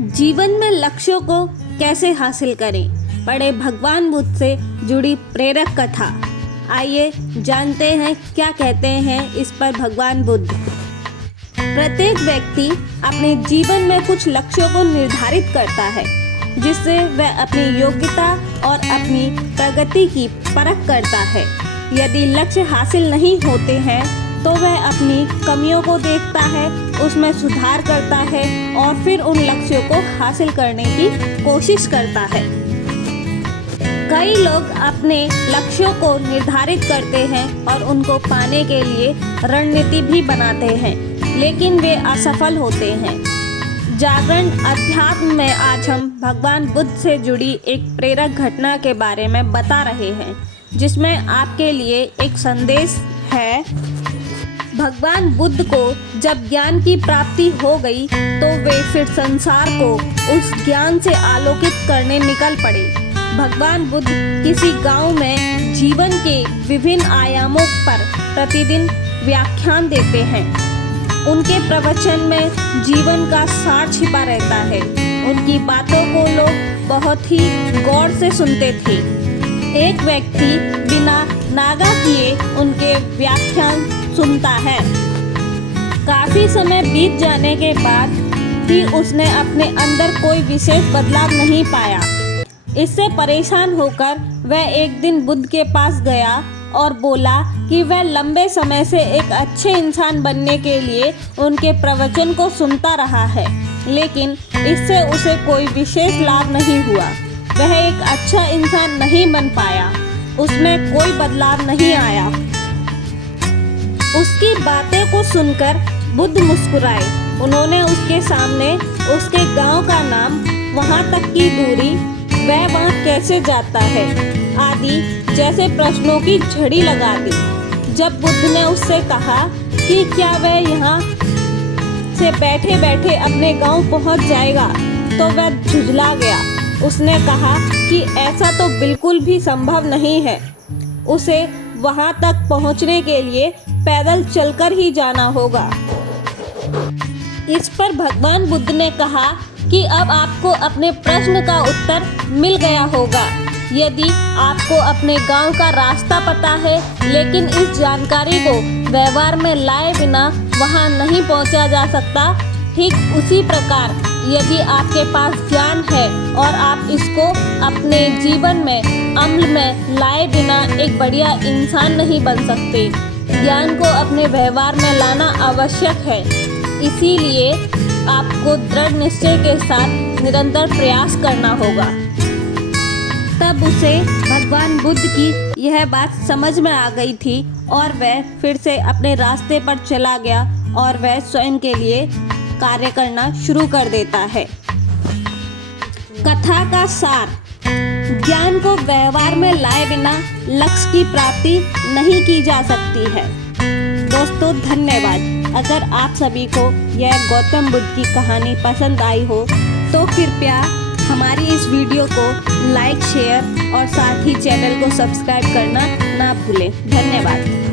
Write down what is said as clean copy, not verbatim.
जीवन में लक्ष्यों को कैसे हासिल करें, पढ़े भगवान बुद्ध से जुड़ी प्रेरक कथा। आइए जानते हैं क्या कहते हैं इस पर भगवान बुद्ध। प्रत्येक व्यक्ति अपने जीवन में कुछ लक्ष्यों को निर्धारित करता है, जिससे वह अपनी योग्यता और अपनी प्रगति की परख करता है। यदि लक्ष्य हासिल नहीं होते हैं तो वह अपनी कमियों को देखता है, उसमें सुधार करता है और फिर उन लक्ष्यों को हासिल करने की कोशिश करता है। कई लोग अपने लक्ष्यों को निर्धारित करते हैं और उनको पाने के लिए रणनीति भी बनाते हैं, लेकिन वे असफल होते हैं। जागरण अध्यात्म में आज हम भगवान बुद्ध से जुड़ी एक प्रेरक घटना के बारे में बता रहे हैं, जिसमें आपके लिए एक संदेश है। भगवान बुद्ध को जब ज्ञान की प्राप्ति हो गई तो वे फिर संसार को उस ज्ञान से आलोकित करने निकल पड़े। भगवान बुद्ध किसी गांव में जीवन के विभिन्न आयामों पर प्रतिदिन व्याख्यान देते हैं। उनके प्रवचन में जीवन का सार छिपा रहता है। उनकी बातों को लोग बहुत ही गौर से सुनते थे। एक व्यक्ति बिना नागा किए उनके व्याख्यान सुनता है। काफी समय बीत जाने के बाद भी उसने अपने अंदर कोई विशेष बदलाव नहीं पाया। इससे परेशान होकर वह एक दिन बुद्ध के पास गया और बोला कि वह लंबे समय से एक अच्छे इंसान बनने के लिए उनके प्रवचन को सुनता रहा है, लेकिन इससे उसे कोई विशेष लाभ नहीं हुआ। वह एक अच्छा इंसान नहीं बन पाया, उसमें कोई बदलाव नहीं आया। उसकी बातें को सुनकर बुद्ध मुस्कुराए। उन्होंने उसके सामने उसके गांव का नाम, वहां तक की दूरी, वह वहां कैसे जाता है आदि जैसे प्रश्नों की झड़ी लगा दी। जब बुद्ध ने उससे कहा कि क्या वह यहाँ से बैठे बैठे अपने गांव पहुंच जाएगा, तो वह झुंझला गया। उसने कहा कि ऐसा तो बिल्कुल भी संभव नहीं है। उसे वहां तक पहुंचने के लिए पैदल चलकर ही जाना होगा। इस पर भगवान बुद्ध ने कहा कि अब आपको अपने प्रश्न का उत्तर मिल गया होगा। यदि आपको अपने गांव का रास्ता पता है, लेकिन इस जानकारी को व्यवहार में लाए बिना वहां नहीं पहुंचा जा सकता, ठीक उसी प्रकार यदि आपके पास ज्ञान है और आप इसको अपने जीवन में अमल में लाए बिना एक बढ़िया इंसान नहीं बन सकते। ज्ञान को अपने व्यवहार में लाना आवश्यक है, इसीलिए आपको दृढ़ निश्चय के साथ निरंतर प्रयास करना होगा। तब उसे भगवान बुद्ध की यह बात समझ में आ गई थी और वह फिर से अपने रास्ते पर चला गया और वह स्वयं के लिए कार्य करना शुरू कर देता है। कथा का सार: ज्ञान को व्यवहार में लाए बिना लक्ष्य की प्राप्ति नहीं की जा सकती है। दोस्तों, धन्यवाद। अगर आप सभी को यह गौतम बुद्ध की कहानी पसंद आई हो तो कृपया हमारी इस वीडियो को लाइक, शेयर और साथ ही चैनल को सब्सक्राइब करना ना भूलें। धन्यवाद।